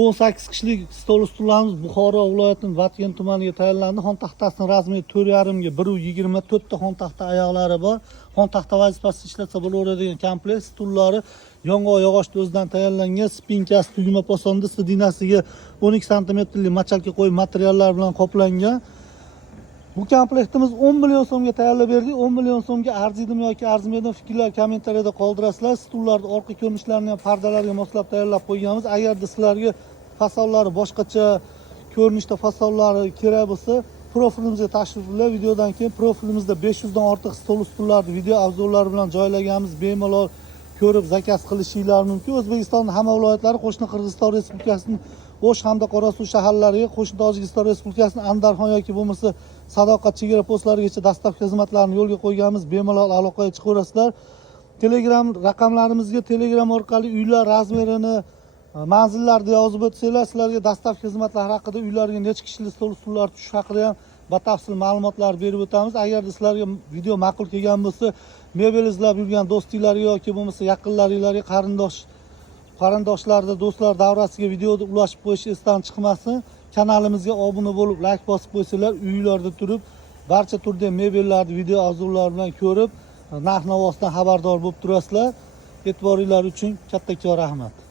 18 kishilik stol ustullarimiz Buxoro viloyatining Vatgan tumaniga tayyorlandi. Xon taxtasining razmeri 4,5 ga 1,20, 4 ta xon taxta oyoqlari bor. Xon taxta vazifasida ishlatsa bo'laveradigan komplekt stullari yong'oq yog'ochdan o'zidan tayyorlangan, spinkasi tugma posonda sidinasiga 12 sm machalka qo'yib materiallar bilan qoplangan. Bu komplektimiz 10 million so'mga tayyorlab berdik. 10 million so'mga arziydimi yoki arzimaydimi fikrlar kommentariyada qoldirasizlar. Stullarni orqa ko'rinishlarini ham pardalarga moslab tayyorlab qo'yganmiz. Agarda sizlarga fasollari boshqacha ko'rinishda fasollari kerak bo'lsa, profilimizga tashrif buyuring. Videodan keyin profilimizda 500 dan ortiq stol ustunlarni video obzorlari bilan joylaganmiz. Bemalol ko'rib zakaz qilishingiz mumkin. O'zbekistonning hamma viloyatlari, qo'shni Qirg'iziston Respublikasining O'sh hamda Qorasuv shaharlariga, qo'shni Tojikiston Respublikasining Andarxon yoki bo'lmasa Sadoqat chegara postlarigacha dastavka xizmatlarini yo'lga qo'yganmiz. Bemalol aloqaga chiqaverasizlar. Telegram raqamlarimizga Telegram orqali uylar razmerini, manzillarni yozib o'tsanglar, sizlarga dastavka xizmatlari haqida, uylarga necha kishilik stol ustunlar tushish haqida ham batafsil ma'lumotlar berib o'tamiz. Agarda sizlarga video ma'qul kelgan bo'lsa, mebel izlab yurgan do'stinglarga yoki bo'lmasa yaqinlaringizga, qarindoshlarda, do'stlar davrasiga videoni ulashib qo'yish esdan chiqmasin. Kanalimizga obuna bo'lib, like bosib qo'ysanglar, uylarda turib barcha turdagi mebellarni video obzorlar bilan ko'rib, narx-navosidan xabardor bo'lib turasizlar. E'tiboringlar uchun kattakon rahmat.